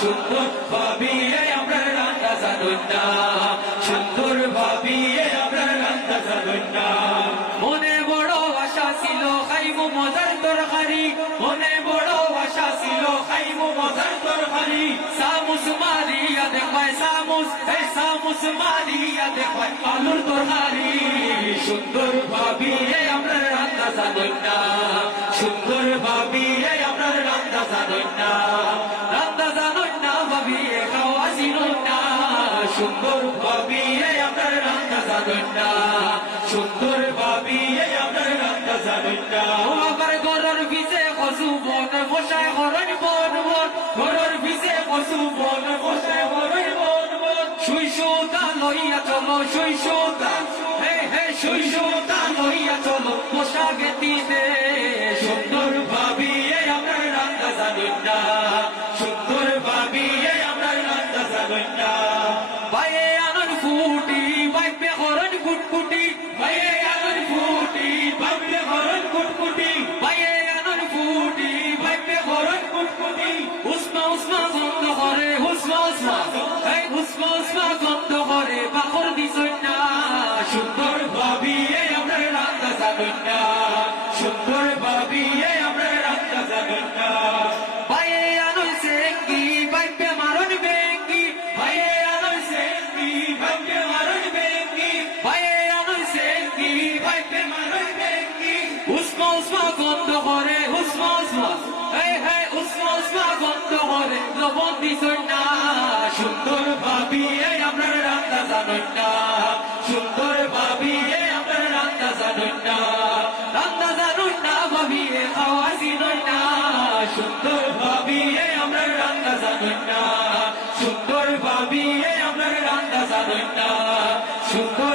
সুন্দর ভাবি আমরা রান্না জানুন না, সুন্দর ভাবি আমরা রান্না জানুন না। মনে বড় আশা ছিল খাইবো মজার তরকারি, মনে বড় আশা ছিল খাইবো মজার তরকারি। সামুস মারিয়া দেখায় সামুস, এই সামুস মারিয়া দেখায় আলুর তরকারি। সুন্দর ভাবি আমরা রান্না জানুন না, সুন্দর ভাবি আমরা রান্না জানুন না, রান্না জানুন না ভাবি খাওয়া চিনুন না। সুন্দর ভাবি আমরা রান্না জানুন না, সুন্দর ভাবি আমরা রান্না জানুন না। আমার ঘরের ভিজে কচু বন বসায় হরণ বন বন, ঘরের ভিজে কচু বন বসায় হরণ বন বন। সুই সুতা লইয়া চলো, সুই সুতা হে হে সুই সুতা লইয়া চলো মশা গেতিতে। সুন্দর ভাবি আমরা রান্না জানুন না, সুন্দর ভাবি আমরা রান্না জানুন না। বাইয়ে আনন ফুটি বাইপে হরণ কুটকুটি, বাইয়ে আনন ফুটি বাইপে হরণ কুটকুটি, বাইয়ে আনন ফুটি বাইপে হরণ কুটকুটি। উসমা উসমা গন্ধ করে, উসমা উসমা এই উসমা উসমা গন্ধ করে বাখর দিছই না। সুন্দর ভাবি আমরা রান্না জানুন না, সুন্দর ভাবি আমরা রান্না জানুন না। বাইয়ে আনন সেঙ্গি বাইপে মারণ বেঙ্গি, বাইয়ে আনন সেঙ্গি বাইপে মারণ বেঙ্গি, বাইয়ে আনন সেঙ্গি বাইপে মারণ বেঙ্গি। উসমা উসমা গন্ধ করে, উসমা উসমা এই হে উসমা উসমা গন্ধ করে লবণ দিছই না। সুন্দর ভাবি আমরা রান্না জানুন না, সুন্দর ভাবি আমরা রান্না জানুন না, রান্না জানুন না ভাবি খাওয়া চিনুন না। সুন্দর ভাবি আমরা রান্না জানুন না, সুন্দর ভাবি আমরা রান্না জানুন না, সুন্দর